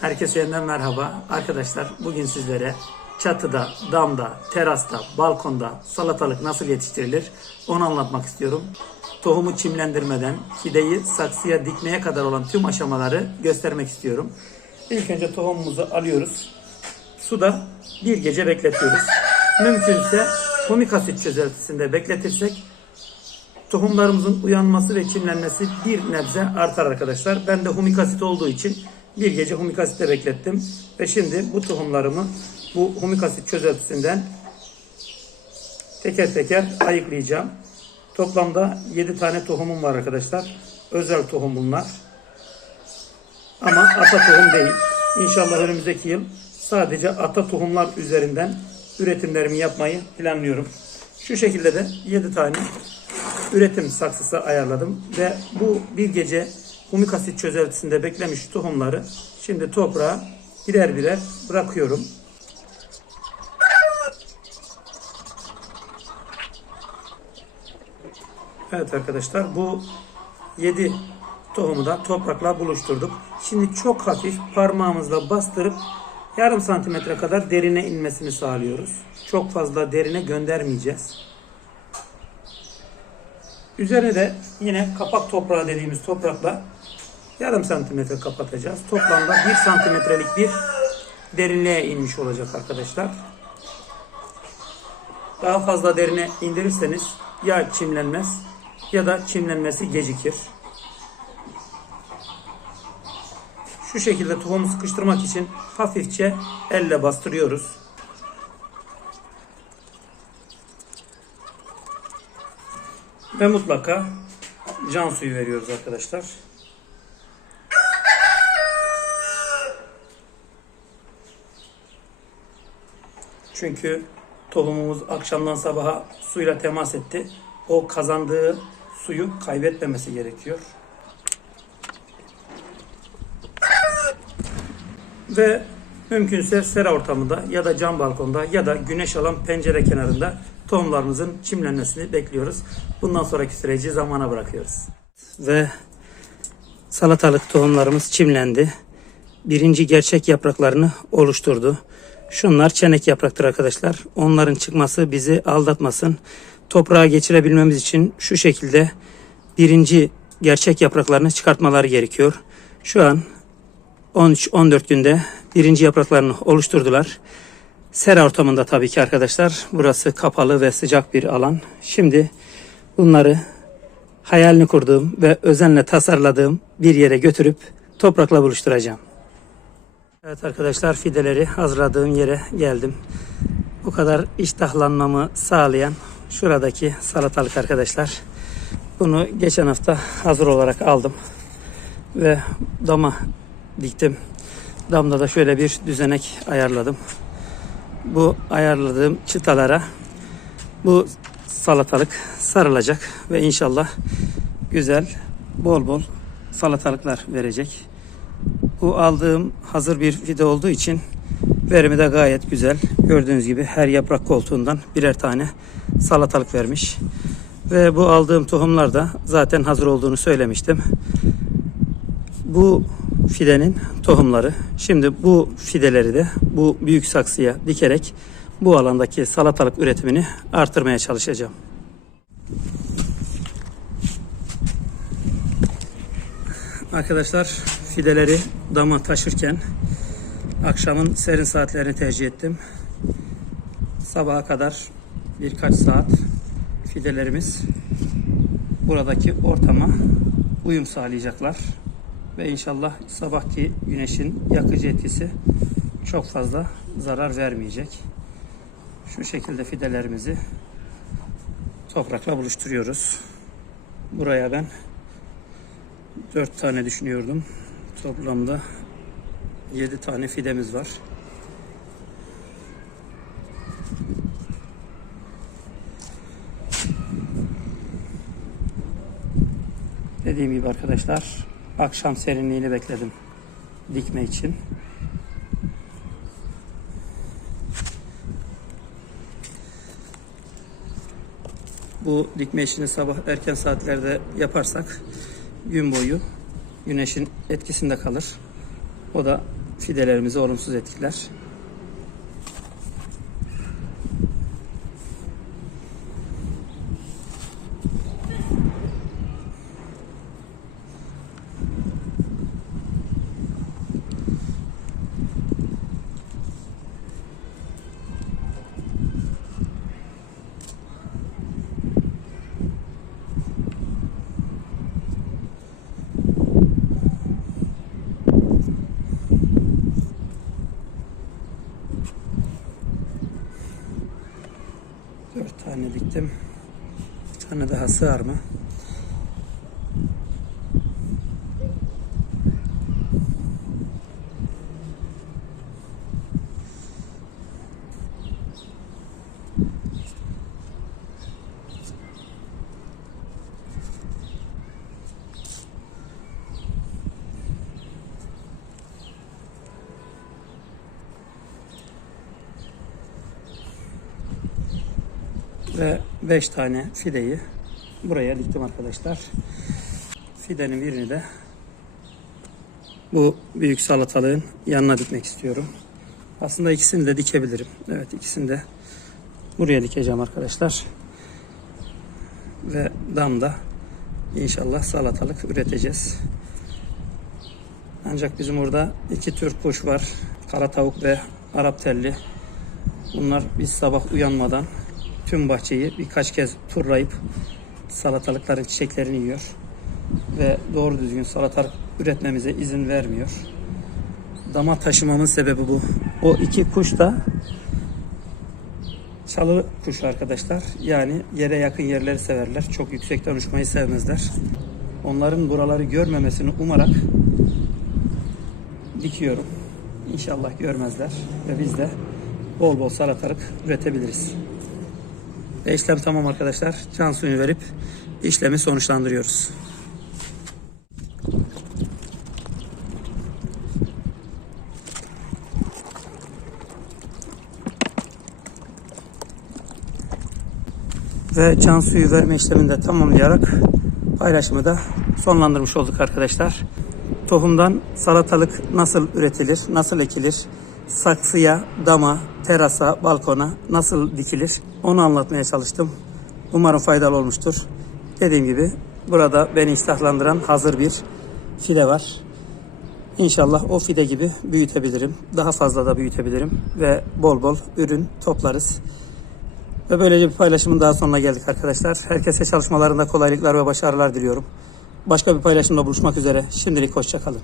Herkese yeniden merhaba. Arkadaşlar bugün sizlere çatıda, damda, terasta, balkonda salatalık nasıl yetiştirilir onu anlatmak istiyorum. Tohumu çimlendirmeden fideyi saksıya dikmeye kadar olan tüm aşamaları göstermek istiyorum. İlk önce tohumumuzu alıyoruz. Suda bir gece bekletiyoruz. Mümkünse humik asit çözeltisinde bekletirsek tohumlarımızın uyanması ve çimlenmesi bir nebze artar arkadaşlar. Ben de humik asit olduğu için bir gece humik asitte beklettim. Ve şimdi bu tohumlarımı bu humik asit çözeltisinden teker teker ayıklayacağım. Toplamda 7 tane tohumum var arkadaşlar. Özel tohum bunlar. Ama ata tohum değil. İnşallah önümüzdeki yıl sadece ata tohumlar üzerinden üretimlerimi yapmayı planlıyorum. Şu şekilde de 7 tane üretim saksısı ayarladım ve bu bir gece humik asit çözeltisinde beklemiş tohumları şimdi toprağa birer birer bırakıyorum. Evet arkadaşlar bu 7 tohumu da toprakla buluşturduk. Şimdi çok hafif parmağımızla bastırıp yarım santimetre kadar derine inmesini sağlıyoruz. Çok fazla derine göndermeyeceğiz. Üzerine de yine kapak toprağı dediğimiz toprakla yarım santimetre kapatacağız. Toplamda bir santimetrelik bir derinliğe inmiş olacak arkadaşlar. Daha fazla derine indirirseniz ya çimlenmez ya da çimlenmesi gecikir. Şu şekilde tohumu sıkıştırmak için hafifçe elle bastırıyoruz. Ve mutlaka can suyu veriyoruz arkadaşlar. Çünkü tohumumuz akşamdan sabaha suyla temas etti. O kazandığı suyu kaybetmemesi gerekiyor. Ve mümkünse sera ortamında ya da cam balkonda ya da güneş alan pencere kenarında tohumlarımızın çimlenmesini bekliyoruz. Bundan sonraki süreci zamana bırakıyoruz. Ve salatalık tohumlarımız çimlendi. Birinci gerçek yapraklarını oluşturdu. Şunlar çenek yapraktır arkadaşlar. Onların çıkması bizi aldatmasın. Toprağa geçirebilmemiz için şu şekilde birinci gerçek yapraklarını çıkartmaları gerekiyor. Şu an 13-14 günde birinci yapraklarını oluşturdular. Sera ortamında tabii ki arkadaşlar. Burası kapalı ve sıcak bir alan. Şimdi bunları hayalini kurduğum ve özenle tasarladığım bir yere götürüp toprakla buluşturacağım. Evet arkadaşlar fideleri hazırladığım yere geldim. Bu kadar iştahlanmamı sağlayan şuradaki salatalık arkadaşlar. Bunu geçen hafta hazır olarak aldım ve dama diktim. Damda da şöyle bir düzenek ayarladım. Bu ayarladığım çıtalara bu salatalık sarılacak ve inşallah güzel bol bol salatalıklar verecek. Bu aldığım hazır bir fide olduğu için verimi de gayet güzel. Gördüğünüz gibi her yaprak koltuğundan birer tane salatalık vermiş. Ve bu aldığım tohumlar da zaten hazır olduğunu söylemiştim. Bu fidenin tohumları. Şimdi bu fideleri de bu büyük saksıya dikerek bu alandaki salatalık üretimini artırmaya çalışacağım. Arkadaşlar fideleri dama taşırken akşamın serin saatlerini tercih ettim. Sabaha kadar birkaç saat fidelerimiz buradaki ortama uyum sağlayacaklar ve inşallah sabahki güneşin yakıcı etkisi çok fazla zarar vermeyecek. Şu şekilde fidelerimizi toprakla buluşturuyoruz. Buraya ben 4 tane düşünüyordum. Toplamda 7 tane fidemiz var. Dediğim gibi arkadaşlar akşam serinliğini bekledim dikme için. Bu dikme işini sabah erken saatlerde yaparsak gün boyu güneşin etkisinde kalır. O da fidelerimizi olumsuz etkiler. Tane diktim. Bir tane daha sığar mı? Ve 5 tane fideyi buraya diktim arkadaşlar. Fidenin birini de bu büyük salatalığın yanına dikmek istiyorum. Aslında ikisini de dikebilirim. Evet ikisini de buraya dikeceğim arkadaşlar. Ve damda inşallah salatalık üreteceğiz. Ancak bizim orada iki tür kuş var. Kara tavuk ve Arap telli. Bunlar biz sabah uyanmadan tüm bahçeyi birkaç kez turlayıp salatalıkların çiçeklerini yiyor. Ve doğru düzgün salatalık üretmemize izin vermiyor. Dama taşımamın sebebi bu. O iki kuş da çalı kuş arkadaşlar. Yani yere yakın yerleri severler. Çok yüksekten uçmayı sevmezler. Onların buraları görmemesini umarak dikiyorum. İnşallah görmezler ve biz de bol bol salatalık üretebiliriz. Ve işlem tamam arkadaşlar. Can suyunu verip işlemi sonuçlandırıyoruz. Ve can suyu verme işlemini de tamamlayarak paylaşımı da sonlandırmış olduk arkadaşlar. Tohumdan salatalık nasıl üretilir, nasıl ekilir, saksıya, dama, terasa, balkona nasıl dikilir onu anlatmaya çalıştım. Umarım faydalı olmuştur. Dediğim gibi burada beni iştahlandıran hazır bir fide var. İnşallah o fide gibi büyütebilirim. Daha fazla da büyütebilirim ve bol bol ürün toplarız. Ve böylece bir paylaşımın daha sonuna geldik arkadaşlar. Herkese çalışmalarında kolaylıklar ve başarılar diliyorum. Başka bir paylaşımda buluşmak üzere. Şimdilik hoşçakalın.